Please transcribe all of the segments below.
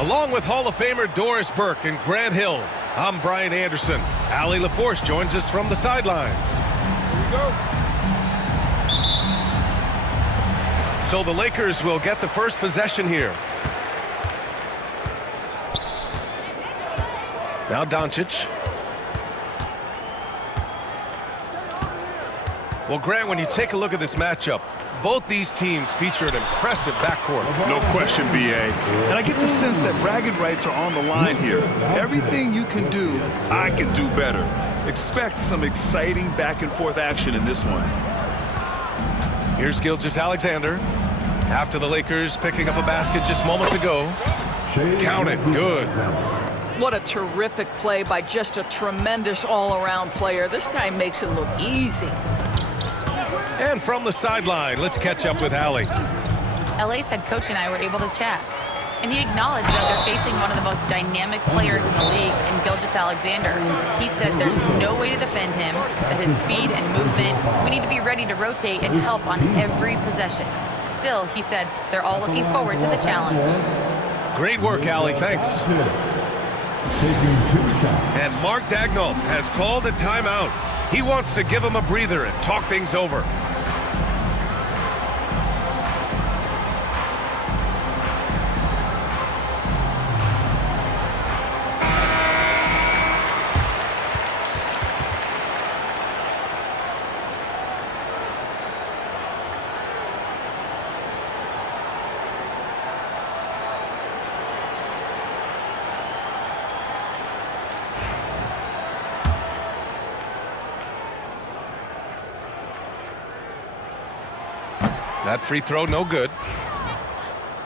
Along with Hall of Famer Doris Burke and Grant Hill, I'm Brian Anderson. Allie LaForce joins us from the sidelines. Here we go. So the Lakers will get the first possession here. Now Doncic. Well, Grant, when you take a look at this matchup, both these teams feature an impressive backcourt. No question, B.A. And I get the sense that bragging rights are on the line here. Everything you can do, I can do better. Expect some exciting back-and-forth action in this one. Here's Gilgeous-Alexander. After the Lakers picking up a basket just moments ago. Count it. Good. What a terrific play by just a tremendous all-around player. This guy makes it look easy. And from the sideline, let's catch up with Allie. LA's head coach and I were able to chat, and he acknowledged that they're facing one of the most dynamic players in the league in Gilgeous-Alexander. He said there's no way to defend him, that his speed and movement, we need to be ready to rotate and help on every possession. Still, he said, they're all looking forward to the challenge. Great work, Allie. Thanks. And Mark Daigneault has called a timeout. He wants to give him a breather and talk things over. That free throw, no good.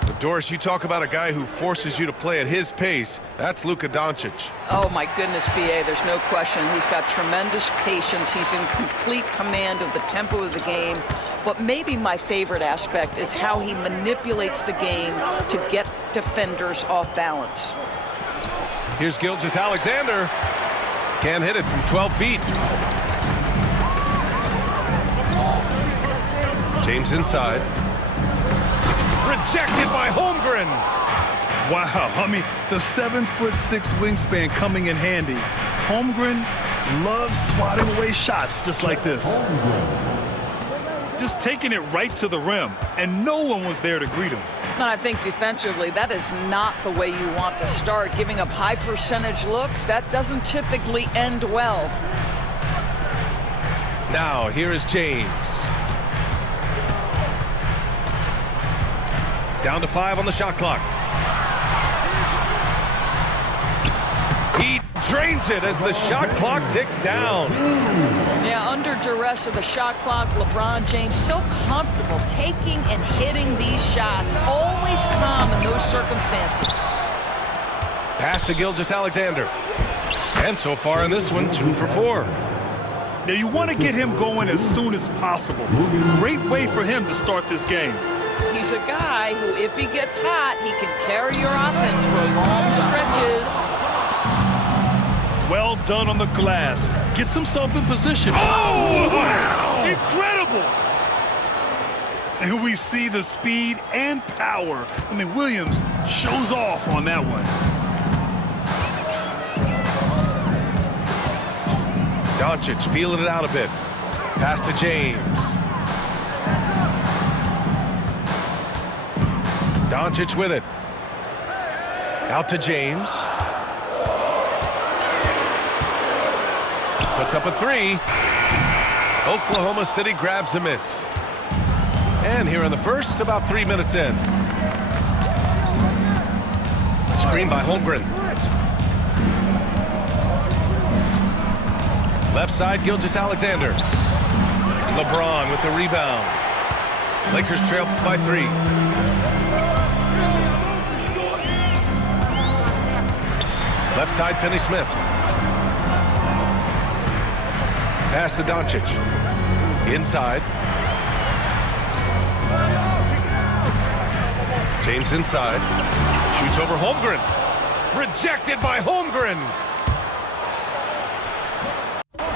But Doris, you talk about a guy who forces you to play at his pace. That's Luka Doncic. Oh, my goodness, B.A., there's no question. He's got tremendous patience. He's in complete command of the tempo of the game. But maybe my favorite aspect is how he manipulates the game to get defenders off balance. Here's Gilgeous-Alexander. Can't hit it from 12 feet. James inside. Rejected by Holmgren. Wow, I mean, the 7'6" wingspan coming in handy. Holmgren loves swatting away shots just like this. Just taking it right to the rim, and no one was there to greet him. And I think defensively, that is not the way you want to start. Giving up high percentage looks, that doesn't typically end well. Now, here is James. Down to 5 on the shot clock. He drains it as the shot clock ticks down. Yeah, under duress of the shot clock, LeBron James so comfortable taking and hitting these shots. Always calm in those circumstances. Pass to Gilgeous-Alexander. And so far in this one, 2 for 4. Now, you want to get him going as soon as possible. Great way for him to start this game. He's a guy who, if he gets hot, he can carry your offense for long stretches. Well done on the glass. Gets himself in position. Oh, wow! Incredible! And we see the speed and power. I mean, Williams shows off on that one. Doncic feeling it out a bit. Pass to James. Doncic with it. Out to James. Puts up a 3. Oklahoma City grabs a miss. And here in the first, about 3 minutes in. Screen by Holmgren. Left side, Gilgeous-Alexander. LeBron with the rebound. Lakers trail by 3. Left side, Finney-Smith. Pass to Doncic. Inside. James inside. Shoots over Holmgren. Rejected by Holmgren.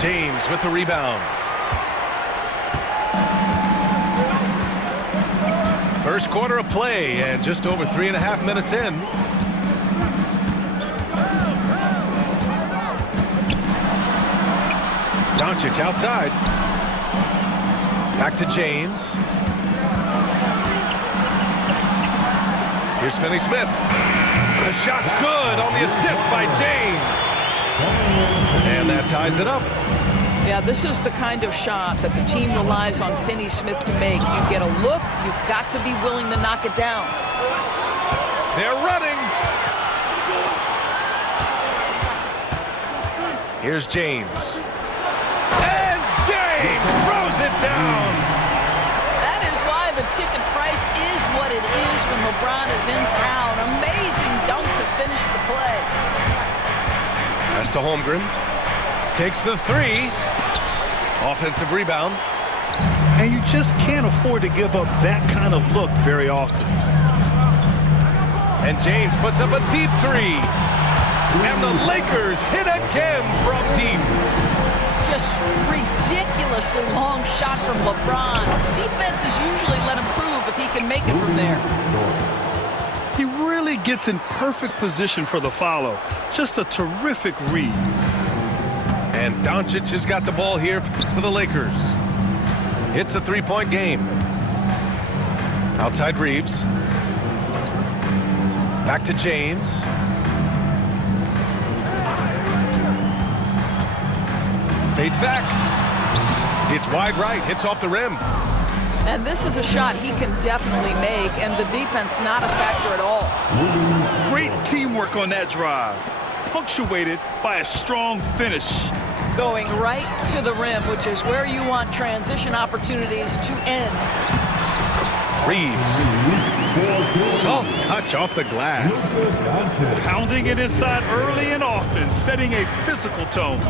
James with the rebound. First quarter of play and just over 3.5 minutes in. Doncic outside. Back to James. Here's Finney-Smith. The shot's good on the assist by James. And that ties it up. Yeah, this is the kind of shot that the team relies on Finney-Smith to make. You get a look, you've got to be willing to knock it down. They're running. Here's James. And James throws it down. That is why the ticket price is what it is when LeBron is in town. Amazing dunk to finish the play. Pass to Holmgren. Takes the 3. Offensive rebound. And you just can't afford to give up that kind of look very often. And James puts up a deep 3. And the Lakers hit again from deep. Just ridiculously long shot from LeBron. Defenses usually let him prove if he can make it from there. He really gets in perfect position for the follow. Just a terrific read. And Doncic has got the ball here for the Lakers. It's a 3-point game. Outside Reeves. Back to James. Fades back. It's wide right, hits off the rim. And this is a shot he can definitely make, and the defense not a factor at all. Great teamwork on that drive, punctuated by a strong finish. Going right to the rim, which is where you want transition opportunities to end. Reeves. Soft touch off the glass. Pounding it inside early and often, setting a physical tone.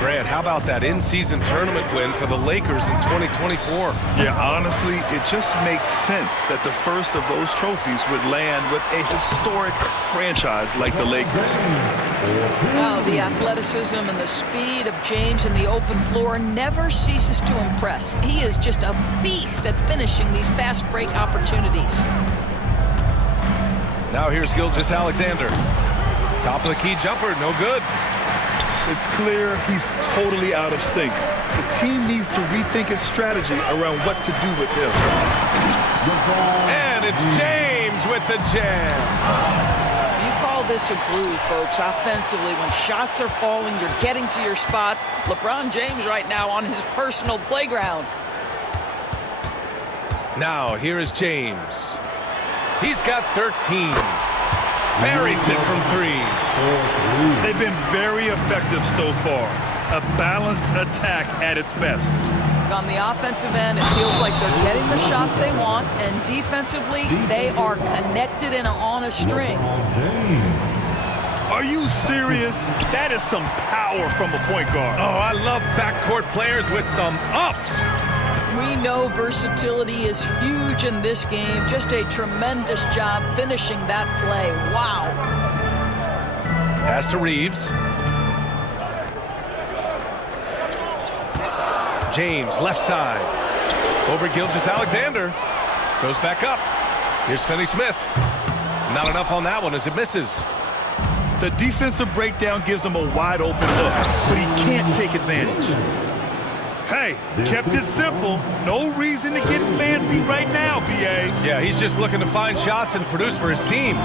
Grant, how about that in-season tournament win for the Lakers in 2024? Yeah, honestly, it just makes sense that the first of those trophies would land with a historic franchise like the Lakers. Wow, the athleticism and the speed of James in the open floor never ceases to impress. He is just a beast at finishing these fast break opportunities. Now here's Gilgeous-Alexander. Top of the key jumper, no good. It's clear he's totally out of sync. The team needs to rethink its strategy around what to do with him. And it's James with the jam. You call this a groove, folks. Offensively, when shots are falling, you're getting to your spots. LeBron James right now on his personal playground. Now, here is James. He's got 13. Buries it from 3. They've been very effective so far. A balanced attack at its best. On the offensive end, it feels like they're getting the shots they want, and defensively, they are connected and on a string. Are you serious? That is some power from a point guard. Oh, I love backcourt players with some ups. We know versatility is huge in this game. Just a tremendous job finishing that play. Wow. Pass to Reeves. James, left side. Over Gilgeous-Alexander. Goes back up. Here's Finney-Smith. Not enough on that one as it misses. The defensive breakdown gives him a wide open look, but he can't take advantage. Hey, kept it simple. No reason to get fancy right now, B.A. Yeah, he's just looking to find shots and produce for his team.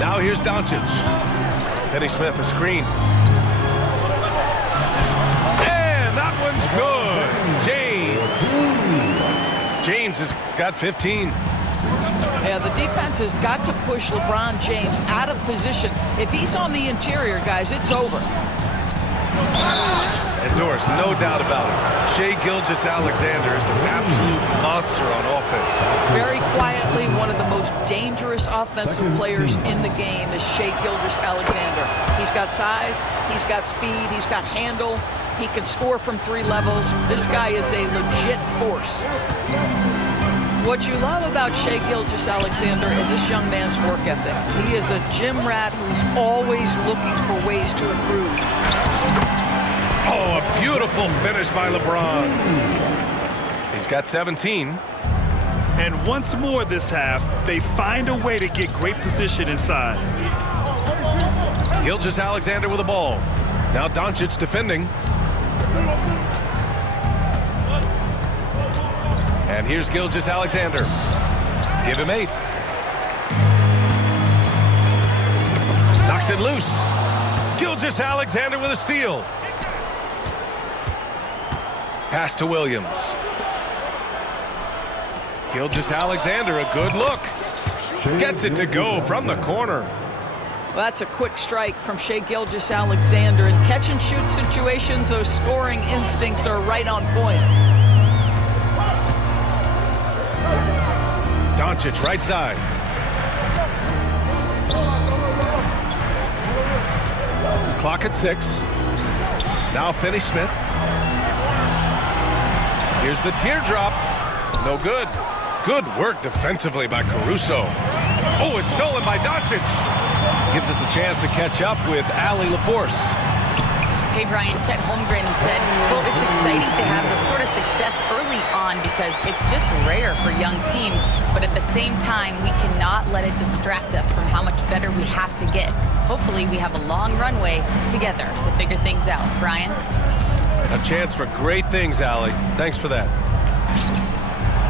Now here's Doncic. Finney-Smith, a screen. And that one's good. James has got 15. Yeah, the defense has got to push LeBron James out of position. If he's on the interior, guys, it's over. And Doris, no doubt about it, Shai Gilgeous-Alexander is an absolute monster on offense. Very quietly, one of the most dangerous offensive players in the game is Shai Gilgeous-Alexander. He's got size, he's got speed, he's got handle, he can score from 3 levels. This guy is a legit force. What you love about Shai Gilgeous-Alexander is this young man's work ethic. He is a gym rat who's always looking for ways to improve. Oh, a beautiful finish by LeBron. He's got 17. And once more this half, they find a way to get great position inside. Gilgeous-Alexander with the ball. Now Doncic defending. And here's Gilgeous-Alexander. Give him 8. Knocks it loose. Gilgeous-Alexander with a steal. Pass to Williams. Gilgeous-Alexander, a good look. Gets it to go from the corner. Well, that's a quick strike from Shai Gilgeous-Alexander. In catch-and-shoot situations, those scoring instincts are right on point. Doncic, right side. Clock at 6. Now Finney-Smith. Here's the teardrop. No good. Good work defensively by Caruso. Oh, it's stolen by Doncic. Gives us a chance to catch up with Allie LaForce. Hey, Brian, Chet Holmgren said, quote, it's exciting to have this sort of success early on because it's just rare for young teams. But at the same time, we cannot let it distract us from how much better we have to get. Hopefully, we have a long runway together to figure things out. Brian? A chance for great things, Allie. Thanks for that.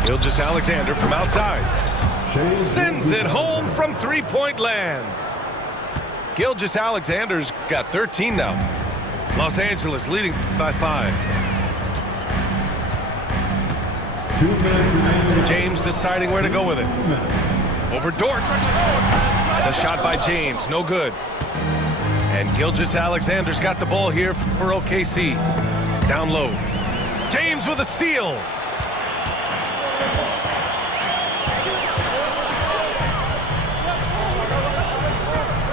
Gilgeous-Alexander from outside. Sends it home from three-point land. Gilgeous-Alexander's got 13 now. Los Angeles leading by 5. James deciding where to go with it. Over Dort. The shot by James, no good. And Gilgeous-Alexander's got the ball here for OKC. Down low. James with a steal.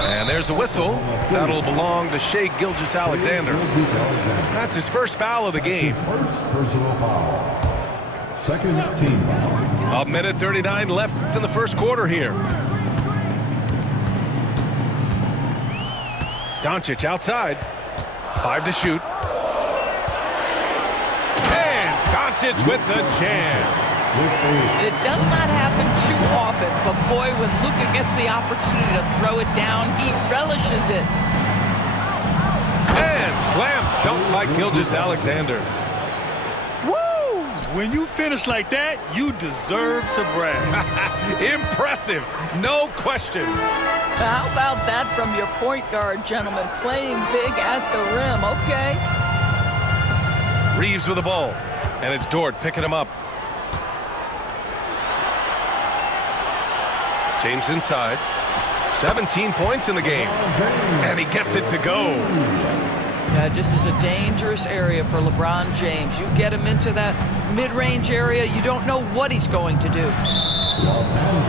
And there's a whistle. That'll belong to Shai Gilgeous-Alexander. That's his first foul of the game. First personal foul. Second team foul. A minute 39 left in the first quarter here. Doncic outside. 5 to shoot. And Doncic with the jam. It does not happen too often, but boy, when Luka gets the opportunity to throw it down, he relishes it. Slam dunk by Gilgeous-Alexander. Woo! When you finish like that, you deserve to brag. Impressive, no question. How about that from your point guard, gentlemen? Playing big at the rim, okay. Reeves with the ball, and it's Dort picking him up. James inside. 17 points in the game, and he gets it to go. This is a dangerous area for LeBron James. You get him into that mid-range area, you don't know what he's going to do.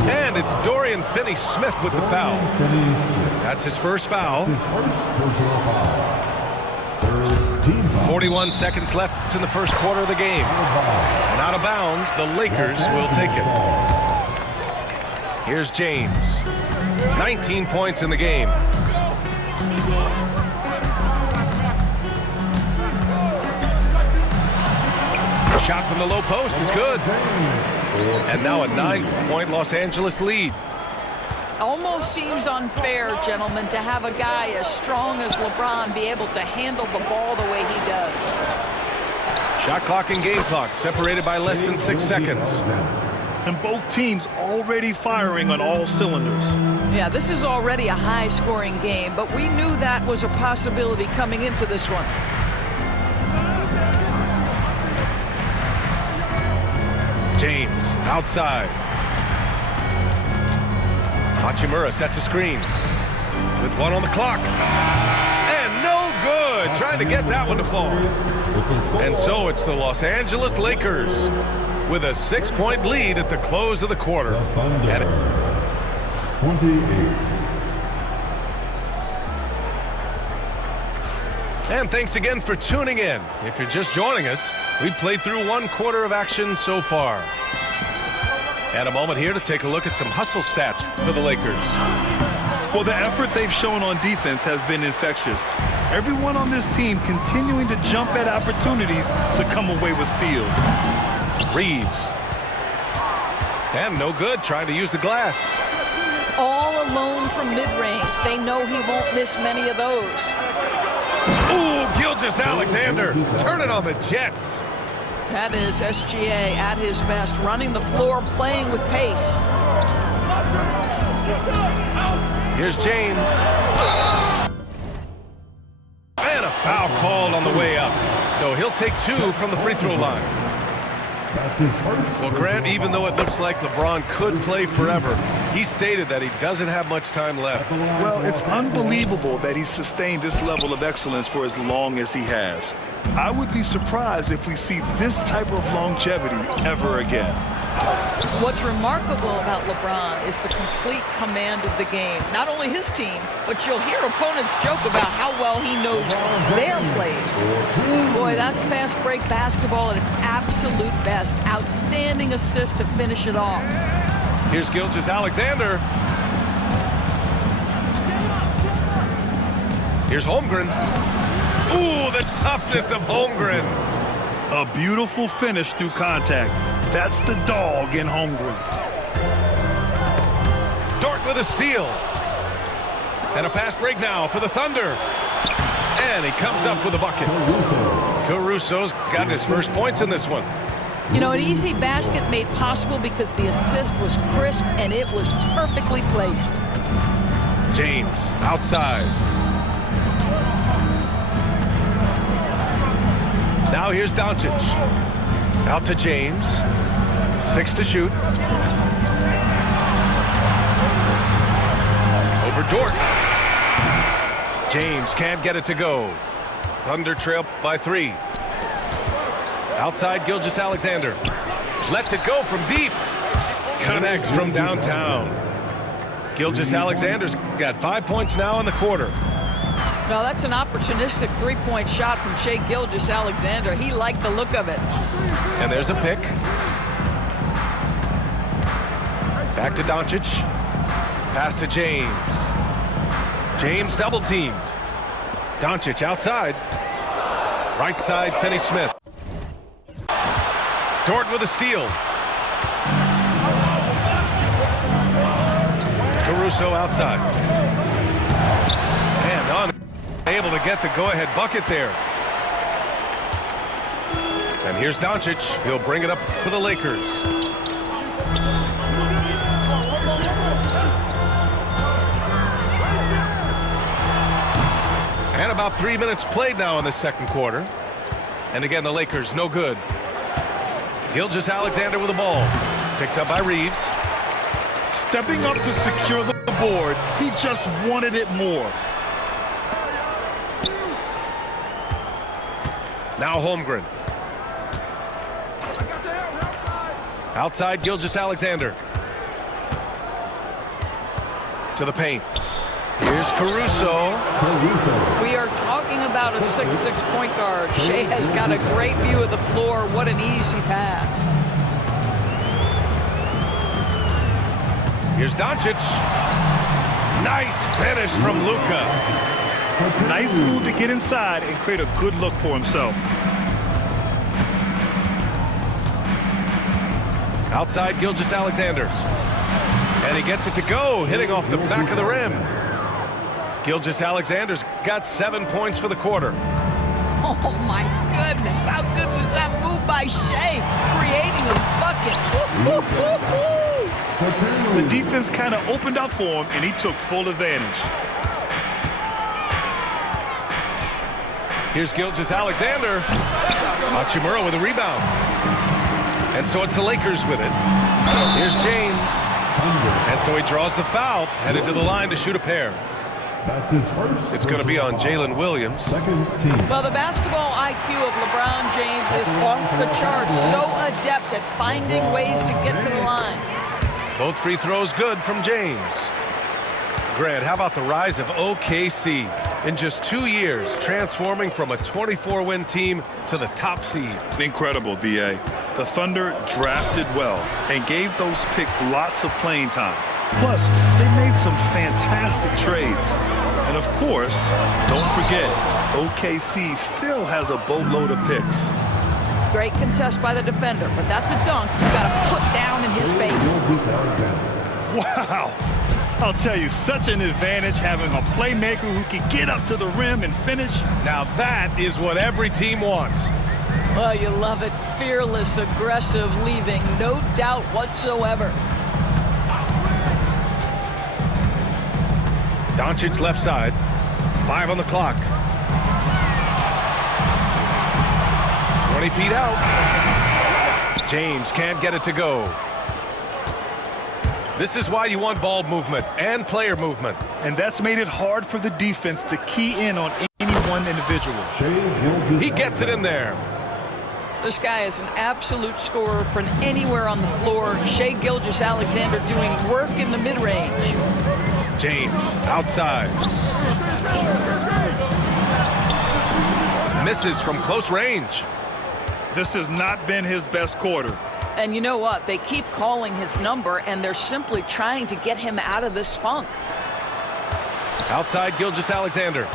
And it's Dorian Finney-Smith with the foul. That's his first foul. 41 seconds left in the first quarter of the game. And out of bounds, the Lakers will take it. Here's James. 19 points in the game. Shot from the low post is good. And now a 9-point Los Angeles lead. Almost seems unfair, gentlemen, to have a guy as strong as LeBron be able to handle the ball the way he does. Shot clock and game clock separated by less than 6 seconds. And both teams already firing on all cylinders. Yeah, this is already a high-scoring game, but we knew that was a possibility coming into this one. James outside. Hachimura sets a screen with one on the clock. And no good. Trying to get that one to fall. And so it's the Los Angeles Lakers with a 6-point lead at the close of the quarter. And 28. And thanks again for tuning in. If you're just joining us, we've played through one quarter of action so far. And a moment here to take a look at some hustle stats for the Lakers. Well, the effort they've shown on defense has been infectious. Everyone on this team continuing to jump at opportunities to come away with steals. Reeves. And no good, trying to use the glass. All alone from mid-range. They know he won't miss many of those. Ooh, Gilgeous-Alexander, turn it on the Jets. That is SGA at his best, running the floor, playing with pace. Here's James. And a foul called on the way up. So he'll take 2 from the free throw line. Well, Grant, even though it looks like LeBron could play forever, he stated that he doesn't have much time left. Well, it's unbelievable that he's sustained this level of excellence for as long as he has. I would be surprised if we see this type of longevity ever again. What's remarkable about LeBron is the complete command of the game. Not only his team, but you'll hear opponents joke about how well he knows their plays. Boy, that's fast break basketball at its absolute best. Outstanding assist to finish it off. Here's Gilgeous-Alexander. Here's Holmgren. Ooh, the toughness of Holmgren. A beautiful finish through contact. That's the dog in Holmgren. Dort with a steal. And a fast break now for the Thunder. And he comes up with a bucket. Caruso's got his first points in this one. You know, an easy basket made possible because the assist was crisp and it was perfectly placed. James outside. Now here's Doncic. Out to James. 6 to shoot. Over Dort. James can't get it to go. Thunder trail by 3. Outside Gilgeous-Alexander. Lets it go from deep. Connects from downtown. Gilgeous-Alexander's got 5 points now in the quarter. Well, that's an opportunistic three-point shot from Shai Gilgeous-Alexander. He liked the look of it. And there's a pick. Back to Doncic. Pass to James. James double-teamed. Doncic outside. Right side, Finney-Smith. Dort with a steal. Caruso outside. And on able to get the go-ahead bucket there. And here's Doncic. He'll bring it up for the Lakers. And about 3 minutes played now in the second quarter. And again, the Lakers no good. Gilgeous-Alexander with the ball. Picked up by Reeves. Stepping up to secure the board, he just wanted it more. Now Holmgren. Outside Gilgeous-Alexander. To the paint. Here's Caruso. We are talking about a 6'6" point guard. Shea has got a great view of the floor. What an easy pass. Here's Doncic. Nice finish from Luka. Nice move to get inside and create a good look for himself. Outside Gilgeous-Alexander. And he gets it to go, hitting off the back of the rim. Gilgeous-Alexander's got 7 points for the quarter. Oh, my goodness. How good was that move by Shea, creating a bucket. Woo, woo, woo, woo. The defense kind of opened up for him, and he took full advantage. Here's Gilgeous-Alexander. Hachimura with a rebound. And so it's the Lakers with it. Here's James. And so he draws the foul, headed to the line to shoot a pair. That's his first. It's going to be on Jalen Williams. Second team. Well, the basketball IQ of LeBron James is off the charts. So adept at finding ways to get to the line. Both free throws good from James. Grant, how about the rise of OKC? In just 2 years, transforming from a 24-win team to the top seed. Incredible, B.A. The Thunder drafted well and gave those picks lots of playing time. Plus, they made some fantastic trades. And of course, don't forget, OKC still has a boatload of picks. Great contest by the defender, but that's a dunk you got to put down in his face. Wow. I'll tell you, such an advantage having a playmaker who can get up to the rim and finish. Now that is what every team wants. Well, you love it. Fearless, aggressive, leaving no doubt whatsoever. Doncic left side. 5 on the clock. 20 feet out. James can't get it to go. This is why you want ball movement and player movement. And that's made it hard for the defense to key in on any one individual. He gets it in there. This guy is an absolute scorer from anywhere on the floor. Shea Gilgeous-Alexander doing work in the mid-range. James outside. Misses from close range. This has not been his best quarter. And you know what? They keep calling his number, and they're simply trying to get him out of this funk. Outside Gilgeous-Alexander.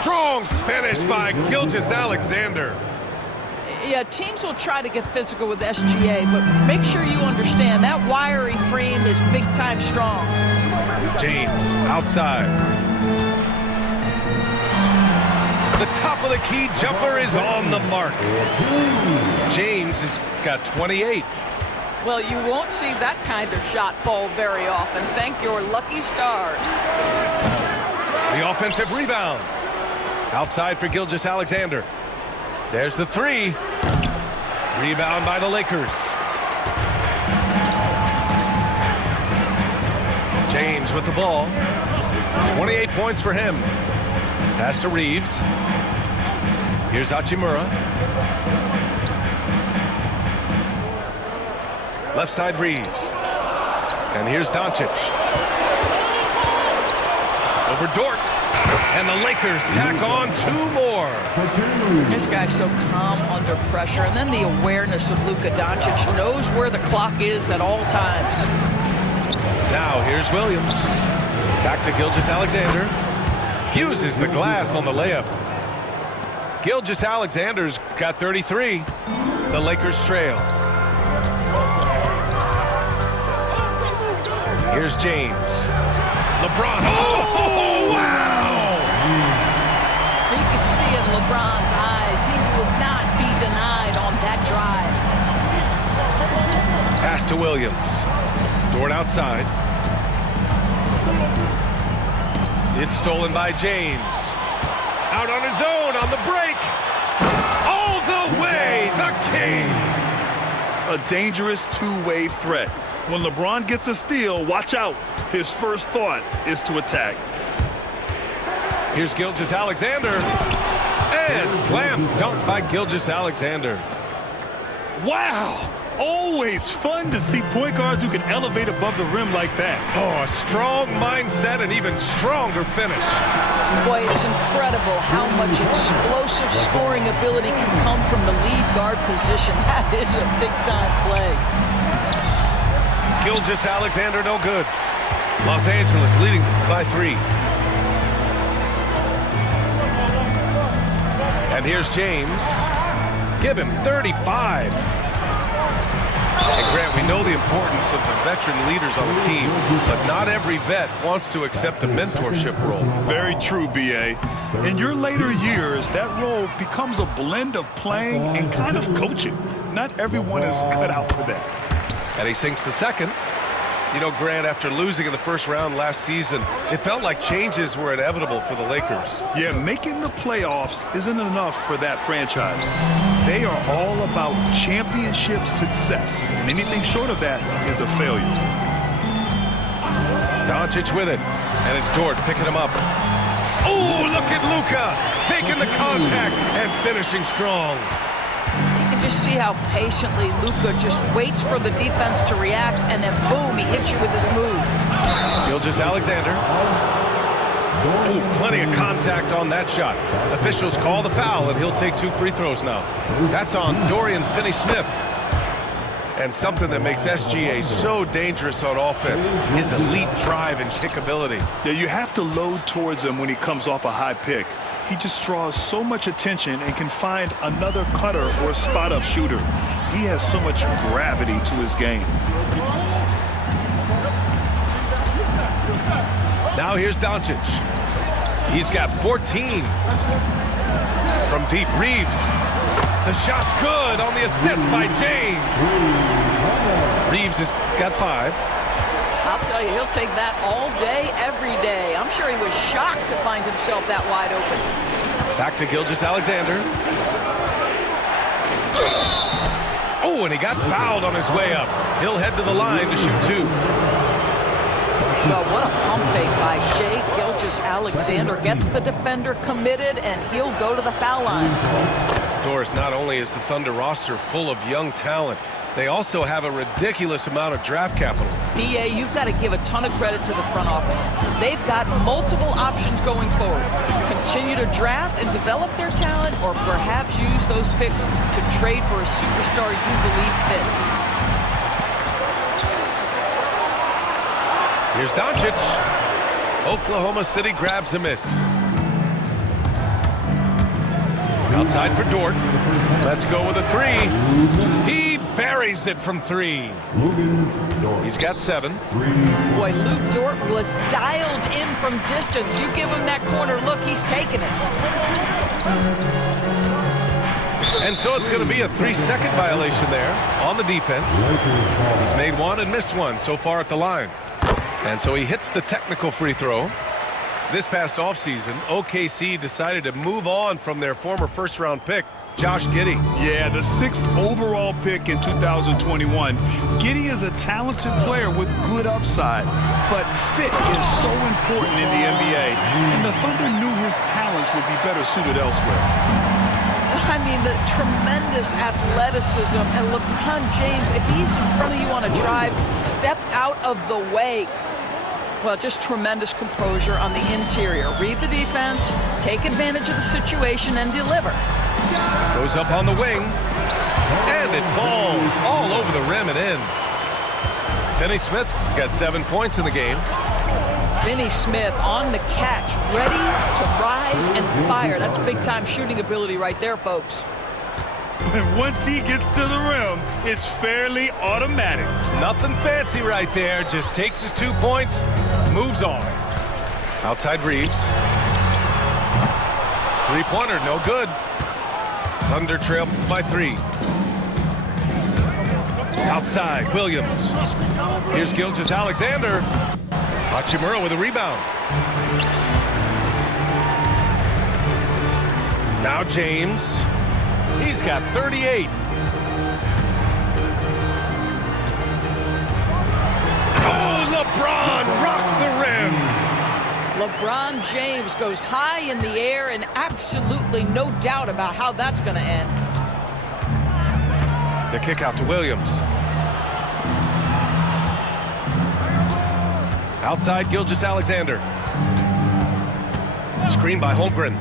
Strong finish by Gilgeous-Alexander. Yeah, teams will try to get physical with SGA, but make sure you understand that wiry frame is big-time strong. James outside. The top of the key jumper is on the mark. James has got 28. Well, you won't see that kind of shot fall very often. Thank your lucky stars. The offensive rebound. Outside for Gilgeous-Alexander. There's the three. Rebound by the Lakers. James with the ball. 28 points for him. Pass to Reeves. Here's Hachimura. Left side Reeves. And here's Doncic. Over Dort. And the Lakers tack on 2 more. This guy's so calm under pressure. And then the awareness of Luka Doncic, knows where the clock is at all times. Now here's Williams. Back to Gilgeous-Alexander. Uses the glass on the layup. Gilgeous-Alexander's got 33. The Lakers trail. Here's James. LeBron. Oh, wow! You can see in LeBron's eyes, he will not be denied on that drive. Pass to Williams. Dort outside. It's stolen by James. Out on his own on the break. All the way, the king. A dangerous two-way threat. When LeBron gets a steal, watch out. His first thought is to attack. Here's Gilgeous-Alexander. And slam dunk by Gilgeous-Alexander. Wow! Always fun to see point guards who can elevate above the rim like that. Oh, a strong mindset and even stronger finish. Boy, it's incredible how much explosive scoring ability can come from the lead guard position. That is a big-time play. Gilgeous-Alexander no good. Los Angeles leading by 3. And here's James. Give him 35. And Grant, we know the importance of the veteran leaders on the team, but not every vet wants to accept a mentorship role. Very true, B.A. In your later years, that role becomes a blend of playing and kind of coaching. Not everyone is cut out for that. And he sinks the second. You know, Grant, after losing in the first round last season, it felt like changes were inevitable for the Lakers. Yeah, making the playoffs isn't enough for that franchise. They are all about championship success, and anything short of that is a failure. Doncic with it, and it's Dort picking him up. Oh, look at Luka taking the contact and finishing strong. You can just see how patiently Luka just waits for the defense to react, and then boom, he hits you with his move. Gilgeous-Alexander. Ooh, plenty of contact on that shot. Officials call the foul, and he'll take 2 free throws now. That's on Dorian Finney-Smith. And something that makes SGA so dangerous on offense, his elite drive and kick ability. Yeah, you have to load towards him when he comes off a high pick. He just draws so much attention and can find another cutter or spot-up shooter. He has so much gravity to his game. Now here's Doncic. He's got 14. From deep, Reeves. The shot's good on the assist by James. Reeves has got 5. I'll tell you, he'll take that all day, every day. I'm sure he was shocked to find himself that wide open. Back to Gilgeous-Alexander. Oh, and he got fouled on his way up. He'll head to the line to shoot 2. Well, what a pump fake by Shai Gilgeous-Alexander. Gets the defender committed, and he'll go to the foul line. Doris, not only is the Thunder roster full of young talent, they also have a ridiculous amount of draft capital. B.A., you've got to give a ton of credit to the front office. They've got multiple options going forward. Continue to draft and develop their talent, or perhaps use those picks to trade for a superstar you believe fits. Here's Doncic. Oklahoma City grabs a miss. Outside for Dort. Let's go with a 3. He buries it from 3. He's got 7. Boy, Luke Dort was dialed in from distance. You give him that corner look, he's taking it. And so it's going to be a 3-second violation there on the defense. He's made 1 and missed 1 so far at the line. And so he hits the technical free throw. This past offseason, OKC decided to move on from their former first-round pick, Josh Giddey. Yeah, the 6th overall pick in 2021. Giddey is a talented player with good upside, but fit is so important in the NBA, and the Thunder knew his talents would be better suited elsewhere. I mean, the tremendous athleticism, and LeBron James, if he's in front of you on a drive, step out of the way. Well, just tremendous composure on the interior. Read the defense, take advantage of the situation, and deliver. Goes up on the wing, and it falls all over the rim and in. Finney-Smith's got 7 points in the game. Finney-Smith on the catch, ready to rise and fire. That's big-time shooting ability right there, folks. And once he gets to the rim, it's fairly automatic. Nothing fancy right there. Just takes his 2 points, moves on. Outside Reeves. Three-pointer, no good. Thunder trail by 3. Outside, Williams. Here's Gilgeous-Alexander. Hachimura with a rebound. Now James. He's got 38. Oh, LeBron rocks the rim. LeBron James goes high in the air, and absolutely no doubt about how that's going to end. The kick out to Williams. Outside, Gilgeous-Alexander. Screen by Holmgren.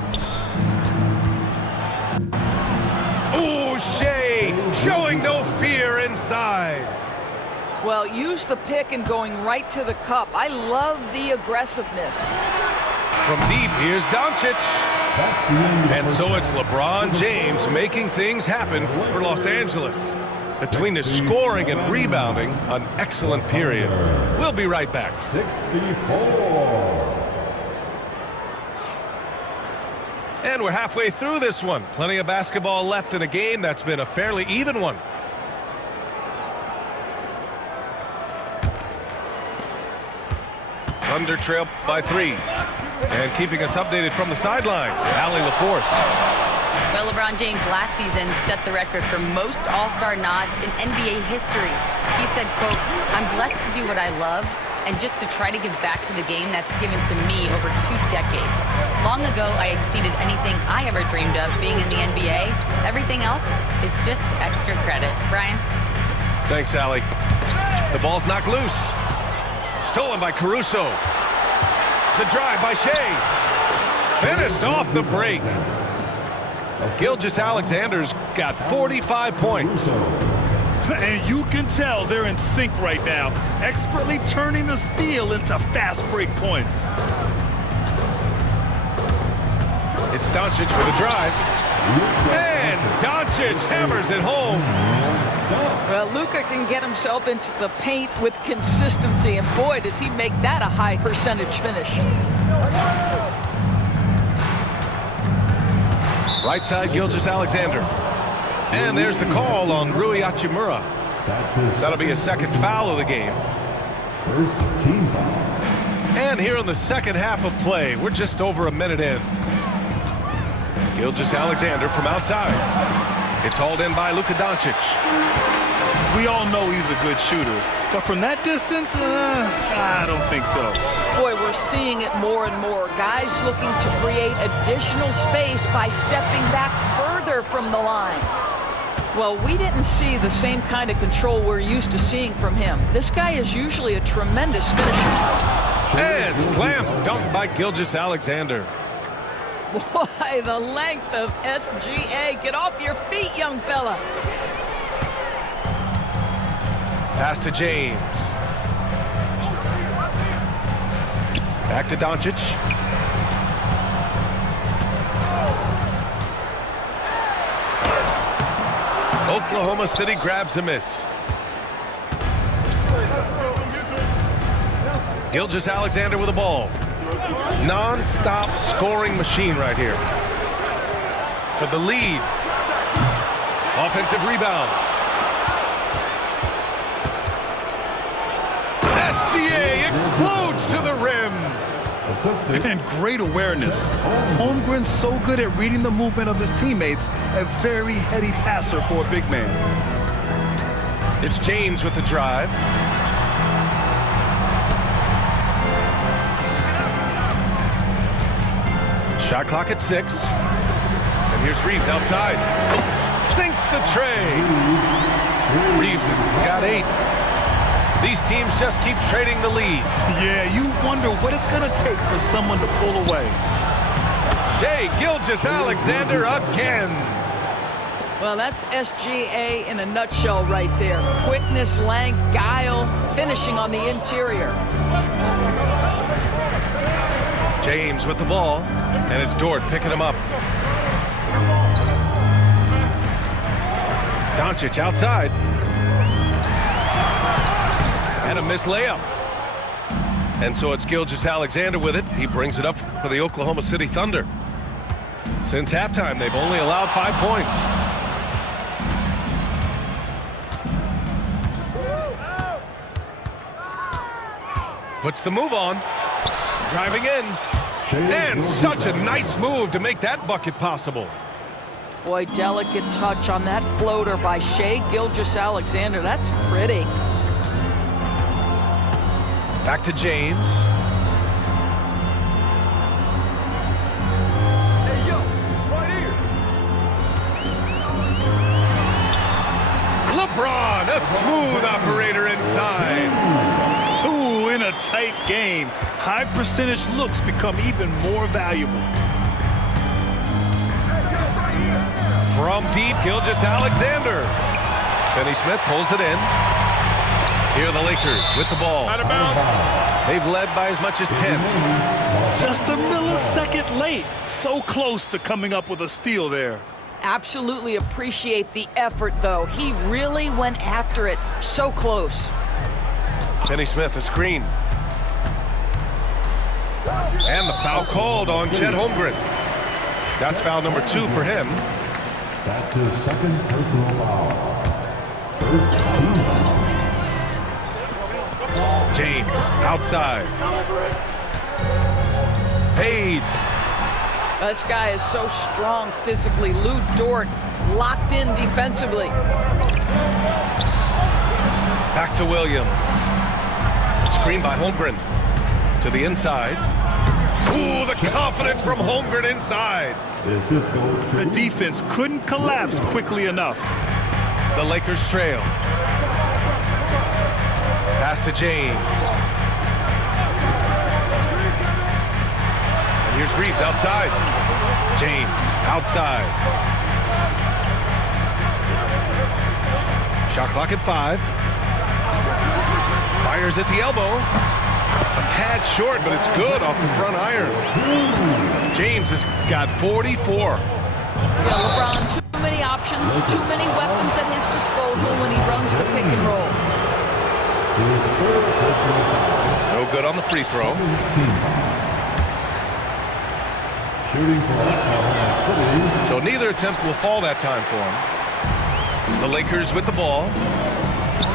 Ooh, Shea showing no fear inside. Well, use the pick and going right to the cup. I love the aggressiveness. From deep, here's Doncic. And so it's LeBron James making things happen for Los Angeles. Between the scoring and rebounding, an excellent period. We'll be right back. 64. And we're halfway through this one. Plenty of basketball left in a game that's been a fairly even one. Thunder trail by 3. And keeping us updated from the sideline, Allie LaForce. Well, LeBron James last season set the record for most All-Star nods in NBA history. He said, quote, "I'm blessed to do what I love and just to try to give back to the game that's given to me over 2 decades. Long ago, I exceeded anything I ever dreamed of being in the NBA. Everything else is just extra credit." Brian? Thanks, Allie. The ball's knocked loose. Stolen by Caruso. The drive by Shea. Finished off the break. Gilgeous-Alexander's got 45 points. And you can tell they're in sync right now, expertly turning the steal into fast break points. It's Doncic with a drive. And Doncic hammers it home. Well, Luka can get himself into the paint with consistency, and boy, does he make that a high percentage finish. Right side, Gilgeous-Alexander. And there's the call on Rui Hachimura. That'll be a second foul of the game. First team foul. And here in the second half of play, we're just over a minute in. Gilgeous-Alexander from outside. It's hauled in by Luka Doncic. We all know he's a good shooter, but from that distance, I don't think so. Boy, we're seeing it more and more. Guys looking to create additional space by stepping back further from the line. Well, we didn't see the same kind of control we're used to seeing from him. This guy is usually a tremendous finisher. And slam dunk by Gilgeous-Alexander. Boy, the length of SGA. Get off your feet, young fella. Pass to James. Back to Doncic. Oklahoma City grabs a miss. Gilgeous-Alexander with the ball. Non-stop scoring machine right here. For the lead. Offensive rebound. SGA explodes to the rim. And great awareness. Holmgren's so good at reading the movement of his teammates, a very heady passer for a big man. It's James with the drive. Shot clock at 6. And here's Reeves outside. Sinks the tray. Reeves has got 8. These teams just keep trading the lead. Yeah, you wonder what it's going to take for someone to pull away. Shea Gilgeous-Alexander again. Well, that's SGA in a nutshell right there. Quickness, length, guile, finishing on the interior. James with the ball, and it's Dort picking him up. Doncic outside. And a missed layup. And so it's Gilgeous-Alexander with it. He brings it up for the Oklahoma City Thunder. Since halftime, they've only allowed 5 points. Puts the move on. Driving in. And such a nice move to make that bucket possible. Boy, delicate touch on that floater by Shai Gilgeous-Alexander. That's pretty. Back to James. Hey, yo, right here. LeBron, a smooth operator inside. Ooh, in a tight game, high percentage looks become even more valuable. From deep, Gilgeous-Alexander. Finney-Smith pulls it in. Here are the Lakers with the ball. Out of bounds. They've led by as much as 10. Just a millisecond late. So close to coming up with a steal there. Absolutely appreciate the effort, though. He really went after it. So close. Finney-Smith, a screen. And the foul called on Chet Holmgren. That's foul number 2 for him. That's his second personal foul. First team foul. James, outside. Fades. This guy is so strong physically. Lou Dort locked in defensively. Back to Williams. Screen by Holmgren. To the inside. Ooh, the confidence from Holmgren inside. Assist goes to The defense couldn't collapse quickly enough. The Lakers trail. Pass to James. And here's Reeves outside. James outside. Shot clock at 5. Fires at the elbow. A tad short, but it's good off the front iron. James has got 44. Yeah, LeBron, too many options, too many weapons at his disposal when he runs the pick and roll. his third personal foul. No good on the free throw. Team foul. Shooting for Oklahoma City. So neither attempt will fall that time for him. The Lakers with the ball.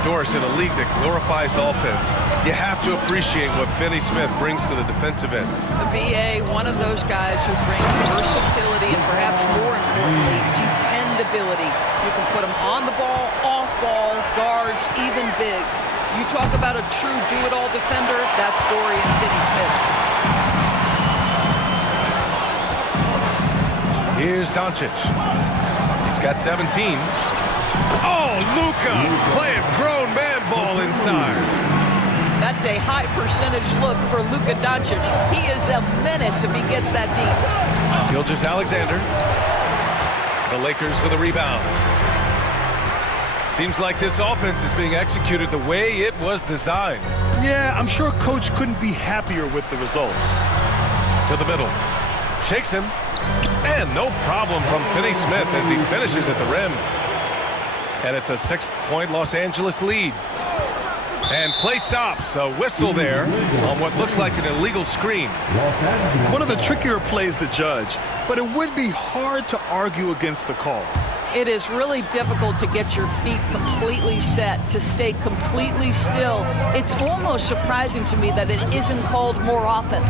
Doris, in a league that glorifies offense, you have to appreciate what Finney-Smith brings to the defensive end. The BA, one of those guys who brings versatility and perhaps more importantly, dependability. You can put him on the ball, off ball, guards, even bigs. You talk about a true do-it-all defender, that's Dorian Finney-Smith. Here's Doncic. He's got 17. Oh, Luka playing grown man ball inside. That's a high percentage look for Luka Doncic. He is a menace if he gets that deep. Gilgeous-Alexander. The Lakers with a rebound. Seems like this offense is being executed the way it was designed. Yeah, I'm sure Coach couldn't be happier with the results. To the middle. Shakes him. And no problem from Finney-Smith as he finishes at the rim. And it's a 6-point Los Angeles lead. And play stops. A whistle there on what looks like an illegal screen. One of the trickier plays to judge, but it would be hard to argue against the call. It is really difficult to get your feet completely set, to stay completely still. It's almost surprising to me that it isn't called more often.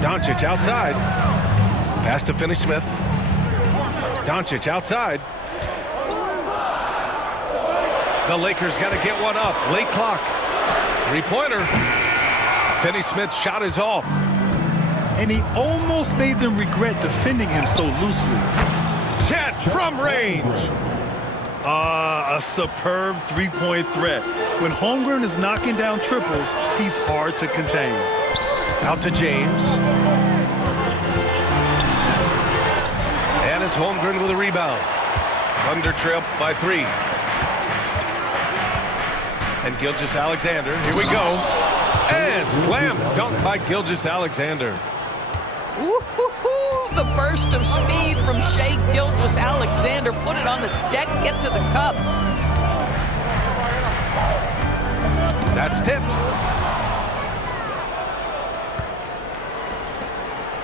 Doncic outside. Pass to Finney-Smith. Doncic outside. The Lakers got to get one up. Late clock. Three-pointer. Finney-Smith's shot is off. And he almost made them regret defending him so loosely. Chet from range. A superb three-point threat. When Holmgren is knocking down triples, he's hard to contain. Out to James. And it's Holmgren with a rebound. Thunder trail by 3. And Gilgeous-Alexander, here we go. And slam dunk by Gilgeous-Alexander. Woo-hoo-hoo! The burst of speed from Shai Gilgeous-Alexander. Put it on the deck, get to the cup. That's tipped.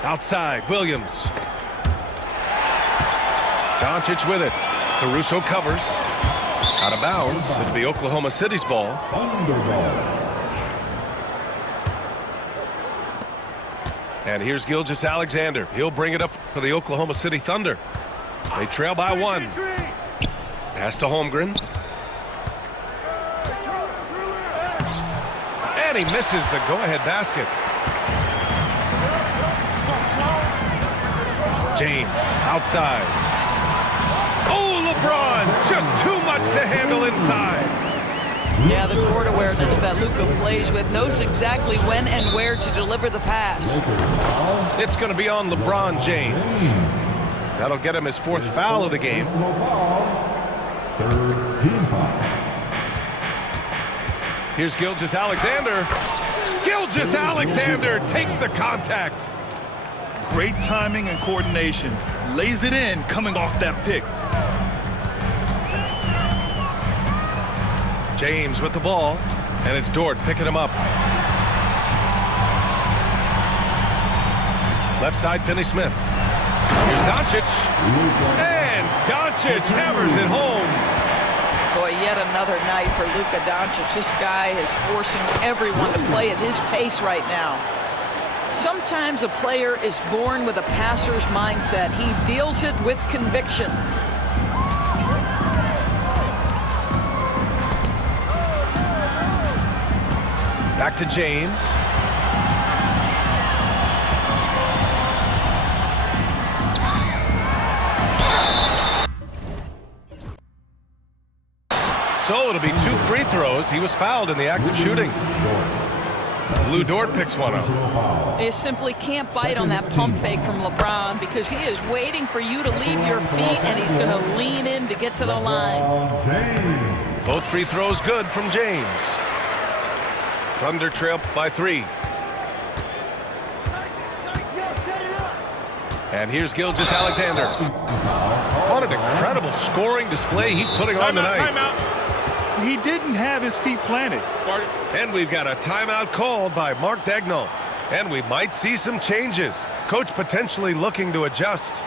Outside, Williams. Doncic with it. Caruso covers. Out of bounds. It'll be Oklahoma City's ball. Thunderball. And here's Gilgeous-Alexander. He'll bring it up for the Oklahoma City Thunder. They trail by 1. Pass to Holmgren. And he misses the go-ahead basket. James outside. Oh, LeBron, just too much to handle inside. Yeah, the court awareness that Luka plays with, knows exactly when and where to deliver the pass. It's going to be on LeBron James. That'll get him his 4th foul of the game. Personal foul. Third team foul. Here's Gilgeous-Alexander. Gilgeous-Alexander takes the contact. Great timing and coordination. Lays it in coming off that pick. James with the ball, and it's Dort picking him up. Left side, Finney-Smith. Here's Doncic. And Doncic hammers it home. Boy, yet another night for Luka Doncic. This guy is forcing everyone to play at his pace right now. Sometimes a player is born with a passer's mindset. He deals it with conviction. Back to James. So it'll be 2 free throws. He was fouled in the act of shooting. Lou Dort picks one up. You simply can't bite on that pump fake from LeBron because he is waiting for you to leave your feet, and he's going to lean in to get to the line. Both free throws good from James. Thunder trail by 3. And here's Gilgeous-Alexander. What an incredible scoring display he's putting on tonight. Timeout. He didn't have his feet planted. And we've got a timeout called by Mark Daigneault. And we might see some changes. Coach potentially looking to adjust.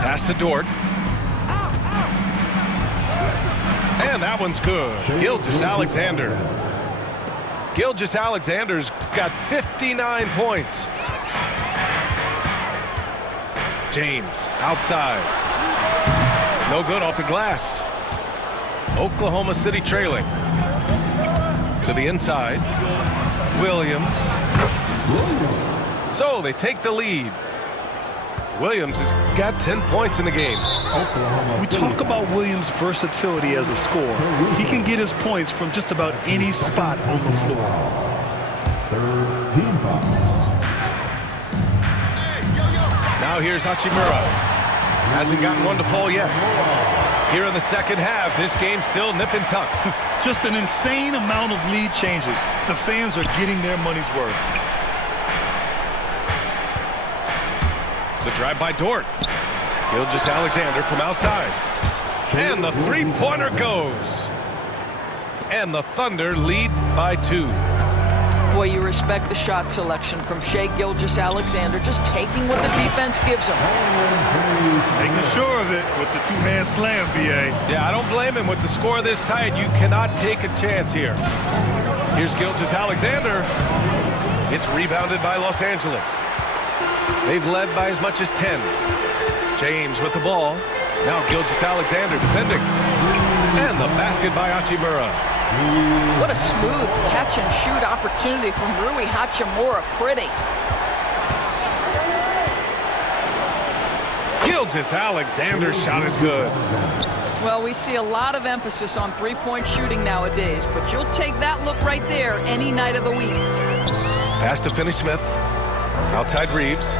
Pass to Dort. And that one's good. Gilgeous-Alexander. Gilgeous-Alexander's got 59 points. James outside. No good off the glass. Oklahoma City trailing. To the inside. Williams. So they take the lead. Williams has got 10 points in the game. We talk about Williams' versatility as a scorer. He can get his points from just about any spot on the floor. Third team foul. Now here's Hachimura. Hasn't gotten one to fall yet. Here in the second half, this game's still nip and tuck. Just an insane amount of lead changes. The fans are getting their money's worth. The drive by Dort. Gilgeous-Alexander from outside. And the three-pointer goes. And the Thunder lead by 2. Boy, you respect the shot selection from Shai Gilgeous-Alexander, just taking what the defense gives him. Making sure of it with the two-man slam, B.A. Yeah, I don't blame him with the score this tight. You cannot take a chance here. Here's Gilgeous-Alexander. It's rebounded by Los Angeles. They've led by as much as 10. James with the ball. Now Gilgeous-Alexander defending. And the basket by Hachimura. What a smooth catch-and-shoot opportunity from Rui Hachimura. Pretty. Gilgeous-Alexander's shot is good. Well, we see a lot of emphasis on three-point shooting nowadays, but you'll take that look right there any night of the week. Pass to Finney-Smith. Outside Reeves.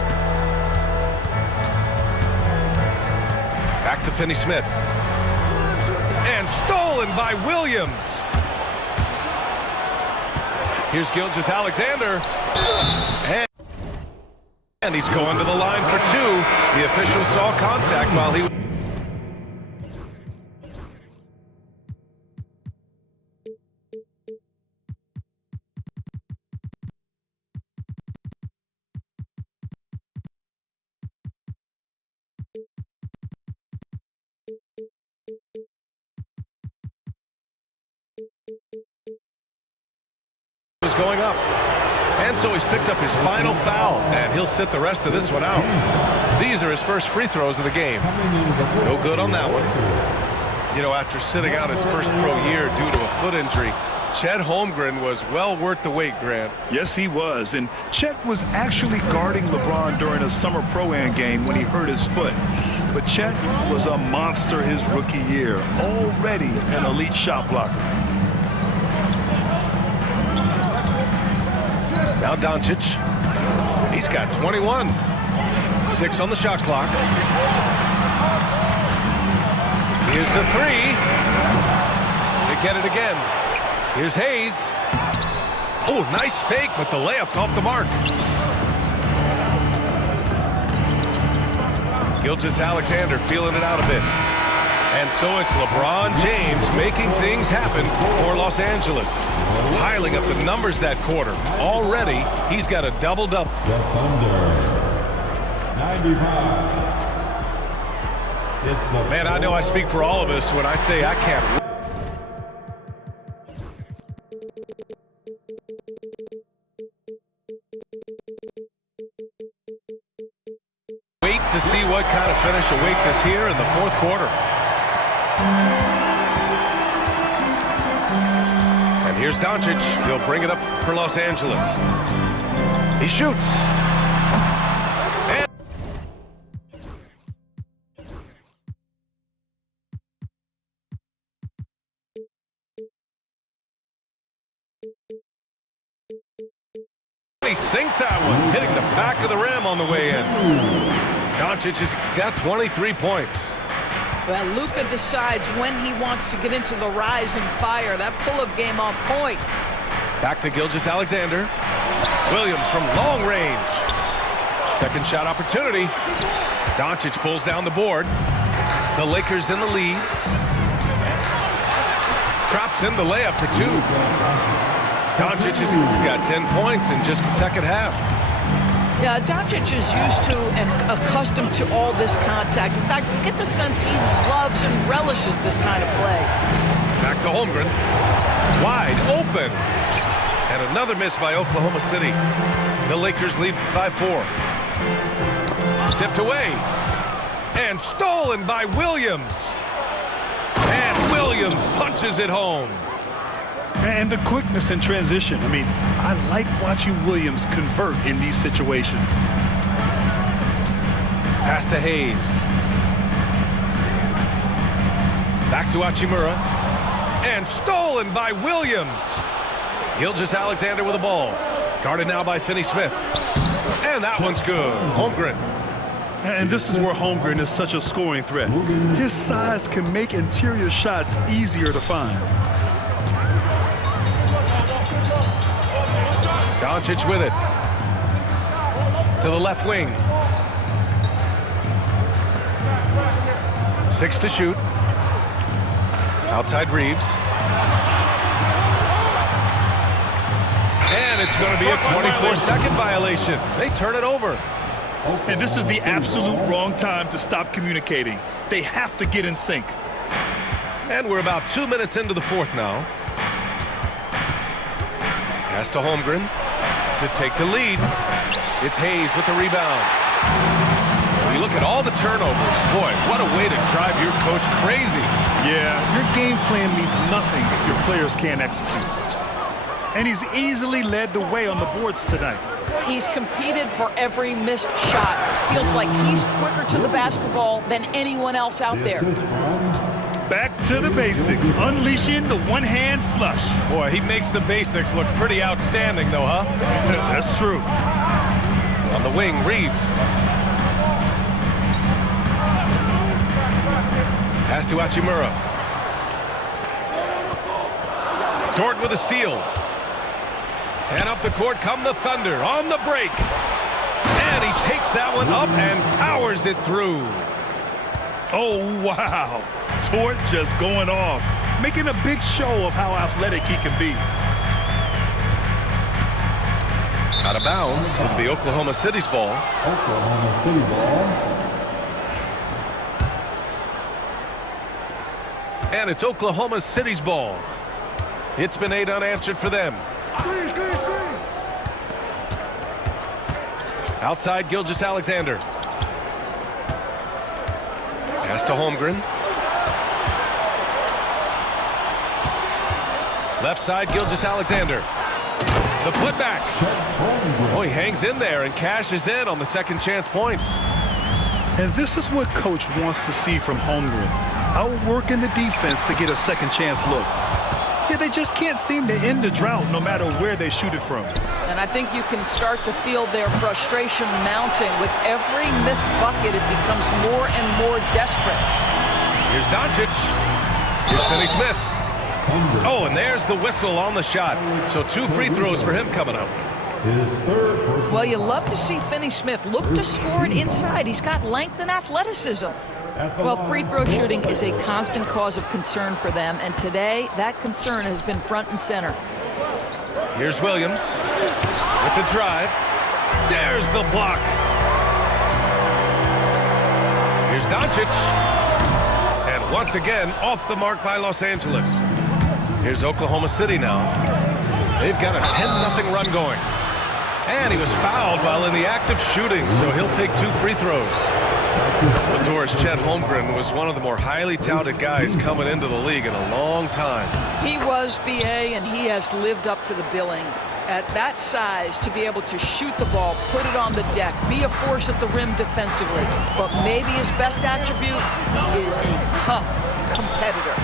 Back to Finney-Smith. And stolen by Williams. Here's Gilgeous-Alexander. And he's going to the line for two. The official saw contact while he was going up. And so he's picked up his final foul, and he'll sit the rest of this one out. These are his first free throws of the game. No good on that one. You know, after sitting out his first pro year due to a foot injury, Chet Holmgren was well worth the wait, Grant. Yes, he was. And Chet was actually guarding LeBron during a summer Pro-Am game when he hurt his foot. But Chet was a monster his rookie year, already an elite shot blocker. Now Doncic. He's got 21. 6 on the shot clock. Here's the three. They get it again. Here's Hayes. Oh, nice fake, but the layup's off the mark. Gilgeous-Alexander feeling it out a bit. And so it's LeBron James making things happen for Los Angeles. Piling up the numbers that quarter. Already, he's got a double-double. The Thunder. 95. It's the Man, I know I speak for all of us when I say I can't wait to see what kind of finish awaits us here in the fourth quarter. And here's Doncic. He'll bring it up for Los Angeles. He shoots. And he sinks that one, hitting the back of the rim on the way in. Doncic has got 23 points. Well, Luka decides when he wants to get into the rise and fire. That pull-up game on point. Back to Gilgeous-Alexander. Williams from long range. Second shot opportunity. Doncic pulls down the board. The Lakers in the lead. Drops in the layup for two. Doncic has got 10 points in just the second half. Yeah, Doncic is used to and accustomed to all this contact. In fact, you get the sense he loves and relishes this kind of play. Back to Holmgren. Wide open. And another miss by Oklahoma City. The Lakers lead by 4. Tipped away. And stolen by Williams. And Williams punches it home. And the quickness in transition. I mean, I like watching Williams convert in these situations. Pass to Hayes. Back to Hachimura. And stolen by Williams. Gilgeous-Alexander with the ball. Guarded now by Finney-Smith. And that one's good. Holmgren. And this is where Holmgren is such a scoring threat. His size can make interior shots easier to find. Doncic with it. To the left wing. 6 to shoot. Outside Reeves. And it's going to be a 24-second violation. They turn it over. And this is the absolute wrong time to stop communicating. They have to get in sync. And we're about 2 minutes into the fourth now. Pass to Holmgren to take the lead. It's Hayes with the rebound. When you look at all the turnovers, boy, what a way to drive your coach crazy. Yeah, your game plan means nothing if your players can't execute. And he's easily led the way on the boards tonight. He's competed for every missed shot. Feels like he's quicker to the basketball than anyone else out there. This is from Back to the basics, unleashing the one-hand flush. Boy, he makes the basics look pretty outstanding, though, huh? That's true. On the wing, Reeves. Pass to Hachimura. Dort with a steal. And up the court come the Thunder on the break. And he takes that one up and powers it through. Oh, wow. Dort just going off, making a big show of how athletic he can be. Out of bounds. It'll be Oklahoma City's ball. Oklahoma City ball. And it's Oklahoma City's ball. It's been 8 unanswered for them. Outside, Gilgeous-Alexander. Pass to Holmgren. Left side, Gilgeous-Alexander. The putback. Oh, he hangs in there and cashes in on the second chance points. And this is what Coach wants to see from Holmgren. Outworking the defense to get a second chance look. Yeah, they just can't seem to end the drought no matter where they shoot it from. And I think you can start to feel their frustration mounting. With every missed bucket, it becomes more and more desperate. Here's Doncic. Here's Finney-Smith. Oh, and there's the whistle on the shot. So 2 free throws for him coming up. His third personal Well, you love to see Finney-Smith look to score it inside. He's got length and athleticism. Well, free throw shooting is a constant cause of concern for them, and today that concern has been front and center. Here's Williams with the drive. There's the block. Here's Doncic. And once again, off the mark by Los Angeles. Here's Oklahoma City now. They've got a 10-0 run going. And he was fouled while in the act of shooting, so he'll take 2 free throws. Doris Chet Holmgren was one of the more highly touted guys coming into the league in a long time. He was, B.A., and he has lived up to the billing. At that size, to be able to shoot the ball, put it on the deck, be a force at the rim defensively. But maybe his best attribute, he is a tough competitor.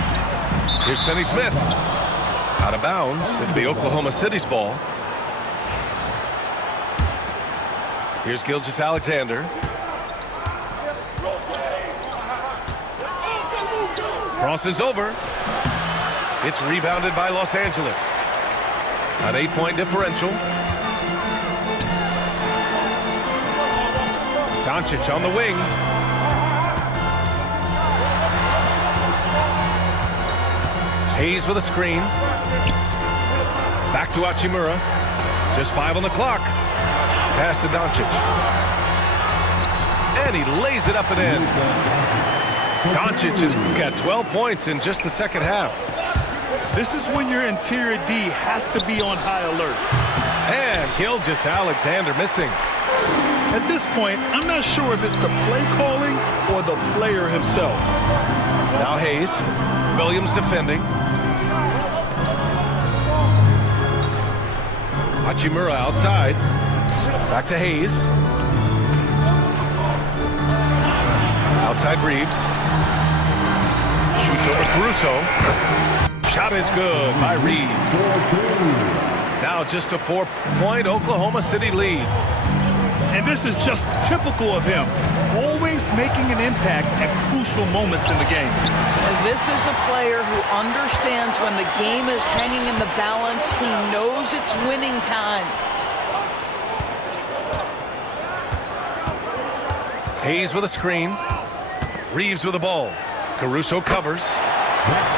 Here's Finney-Smith. Out of bounds. It'll be Oklahoma City's ball. Here's Gilgeous-Alexander. Crosses over. It's rebounded by Los Angeles. An 8-point differential. Doncic on the wing. Hayes with a screen. Back to Hachimura. Just 5 on the clock. Pass to Doncic. And he lays it up and in. Doncic has got 12 points in just the second half. This is when your interior D has to be on high alert. And Gilgeous-Alexander missing. At this point, I'm not sure if it's the play calling or the player himself. Now Hayes. Williams defending. Hachimura outside. Back to Hayes. Outside Reeves. Shoots over Caruso. Shot is good by Reeves. Now just a 4-point Oklahoma City lead. And this is just typical of him. Always making an impact at crucial moments in the game. This is a player who understands when the game is hanging in the balance. He knows it's winning time. Hayes with a screen. Reeves with the ball. Caruso covers.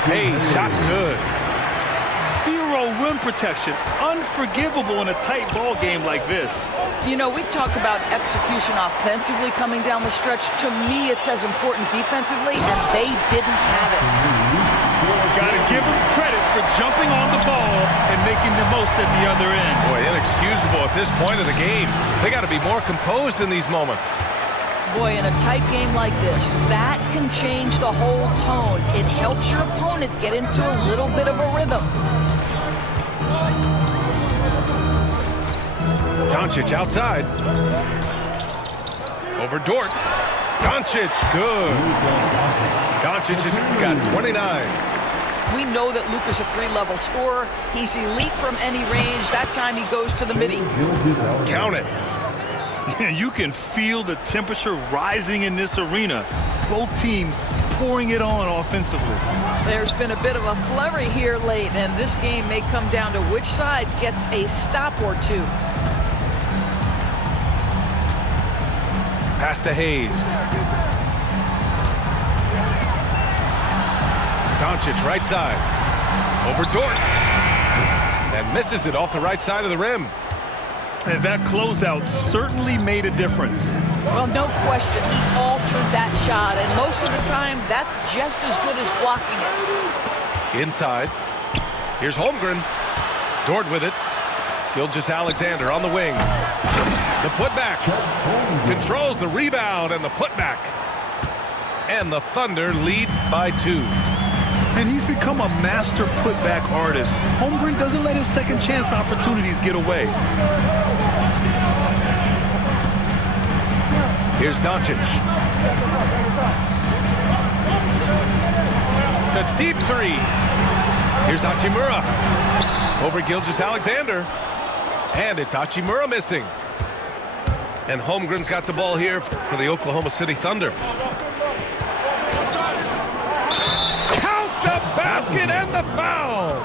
Hayes, shot's good. Zero rim protection. Unforgivable in a tight ball game like this. You know, we talk about execution offensively coming down the stretch. To me, it's as important defensively, and they didn't have it. Got to give them credit for jumping on the ball and making the most at the other end. Boy, inexcusable at this point of the game. They got to be more composed in these moments. Boy, in a tight game like this, that can change the whole tone. It helps your opponent get into a little bit of a rhythm. Doncic outside. Over Dort. Doncic, good. Doncic has got 29. We know that Luka's a 3-level scorer. He's elite from any range. That time he goes to the midi. Count it. You can feel the temperature rising in this arena. Both teams pouring it on offensively. There's been a bit of a flurry here late, and this game may come down to which side gets a stop or two. Pass to Hayes. Doncic right side. Over Dort. And misses it off the right side of the rim. And that closeout certainly made a difference. Well, no question, he altered that shot, and most of the time, that's just as good as blocking it. Inside. Here's Holmgren. Dort with it. Gilgeous-Alexander on the wing. The putback. Controls the rebound and the putback. And the Thunder lead by 2. And he's become a master putback artist. Holmgren doesn't let his second chance opportunities get away. Here's Doncic. The deep three. Here's Hachimura. Over Gilgeous-Alexander. And it's Hachimura missing. And Holmgren's got the ball here for the Oklahoma City Thunder. Count the basket and the foul.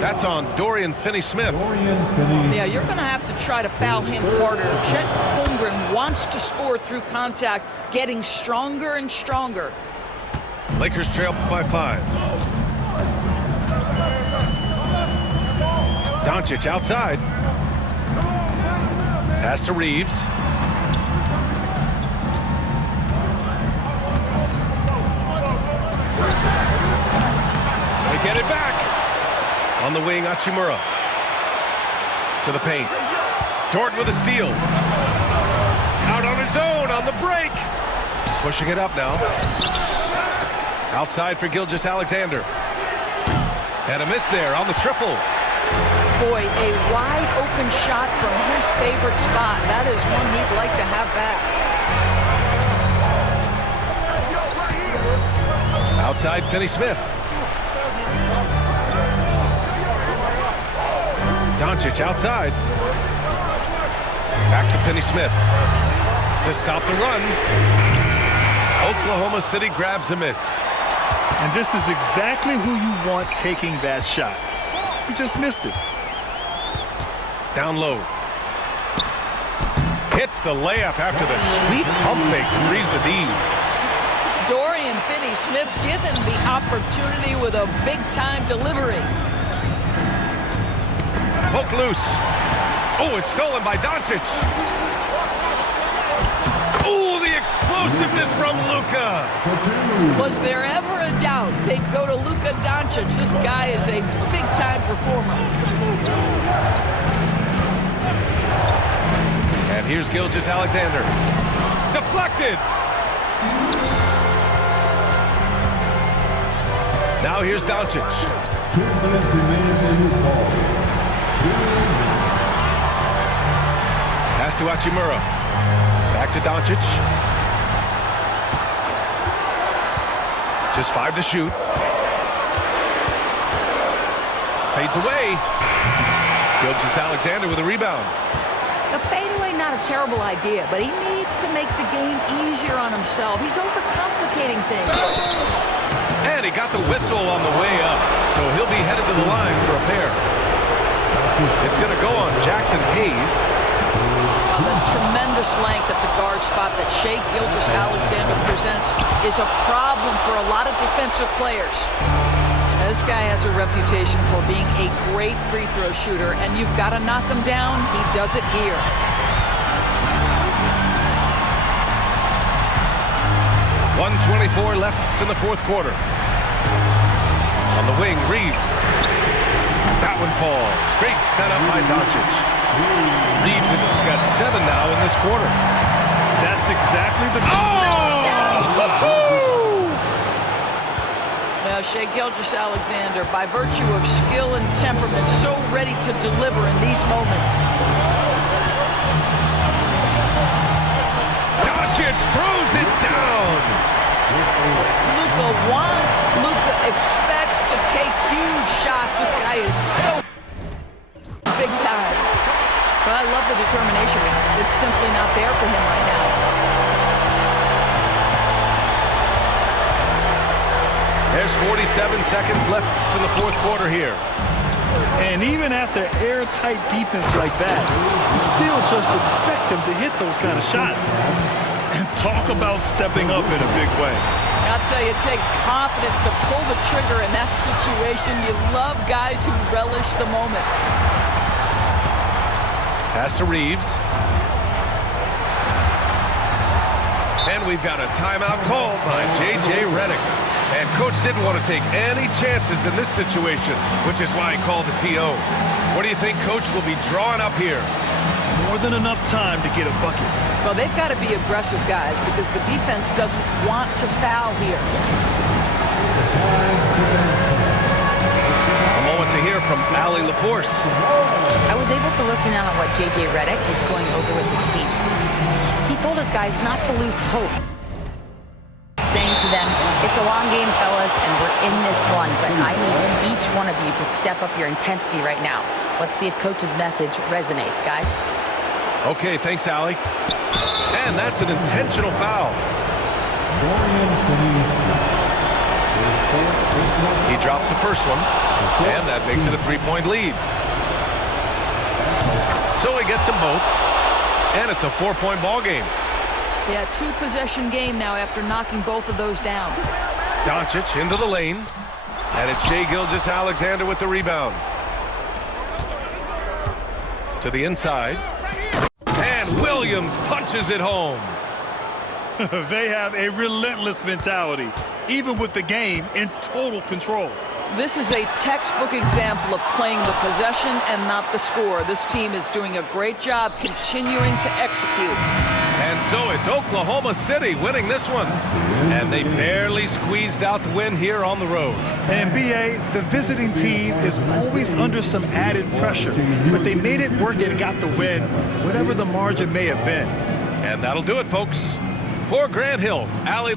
That's on Dorian Finney-Smith. Yeah, you're going to have to try to foul him harder. Chet Holmgren wants to score through contact, getting stronger and stronger. Lakers trail by 5. Doncic outside. Pass to Reeves. They get it back. On the wing, Hachimura. To the paint. Dort with a steal. Out on his own on the break. Pushing it up now. Outside for Gilgeous-Alexander. And a miss there on the triple. Boy, a wide open shot from his favorite spot. That is one he'd like to have back. Outside, Finney-Smith. Doncic outside. Back to Finney-Smith. To stop the run. Oklahoma City grabs a miss. And this is exactly who you want taking that shot. He just missed it. Down low. Hits the layup after the sweet pump fake to freeze the D. Dorian Finney-Smith given the opportunity with a big-time delivery. Poke loose. Oh, it's stolen by Doncic. Oh, the explosiveness from Luka. Was there ever a doubt they'd go to Luka Doncic? This guy is a big-time performer. And here's Gilgeous-Alexander. Deflected. Now here's Doncic. 2 minutes remaining in this ball. Pass to Hachimura. Back to Doncic. Just 5 to shoot. Fades away. Gilgeous-Alexander with a rebound. A fadeaway, not a terrible idea, but he needs to make the game easier on himself. He's overcomplicating things. And he got the whistle on the way up, so he'll be headed to the line for a pair. It's going to go on Jackson Hayes. The tremendous length at the guard spot that Shai Gilgeous-Alexander presents is a problem for a lot of defensive players. This guy has a reputation for being a great free throw shooter, and you've got to knock him down. He does it here. .124 left in the fourth quarter. On the wing, Reeves. That one falls. Great setup by Doncic. Reeves has got 7 now in this quarter. That's exactly the... Now, Shai Gilgeous-Alexander, by virtue of skill and temperament, so ready to deliver in these moments. Doncic throws it down. Luka expects to take huge shots. This guy is so big time. But I love the determination, guys. It's simply not there for him right now. There's 47 seconds left in the fourth quarter here. And even after airtight defense like that, you still just expect him to hit those kind of shots. And talk about stepping up in a big way. I'll tell you, it takes confidence to pull the trigger in that situation. You love guys who relish the moment. Pass to Reeves. And we've got a timeout called by J.J. Redick. And Coach didn't want to take any chances in this situation, which is why he called the TO. What do you think Coach will be drawing up here? More than enough time to get a bucket. Well, they've got to be aggressive, guys, because the defense doesn't want to foul here. A moment to hear from Allie LaForce. I was able to listen in on what J.J. Redick is going over with his team. He told his guys not to lose hope, saying to them, it's a long game, fellas, and we're in this one, but I need each one of you to step up your intensity right now. Let's see if Coach's message resonates, guys. Okay, thanks, Allie. And that's an intentional foul. He drops the first one, and that makes it a three-point lead. So he gets them both, and it's a four-point ball game. Yeah, two-possession game now after knocking both of those down. Doncic into the lane, and it's Shai Gilgeous-Alexander with the rebound. To the inside, and Williams punches it home. They have a relentless mentality, even with the game in total control. This is a textbook example of playing the possession and not the score. This team is doing a great job continuing to execute. And so it's Oklahoma City winning this one. And they barely squeezed out the win here on the road. And BA, the visiting team is always under some added pressure, but they made it work and got the win, whatever the margin may have been. And that'll do it, folks. For Grant Hill, Allie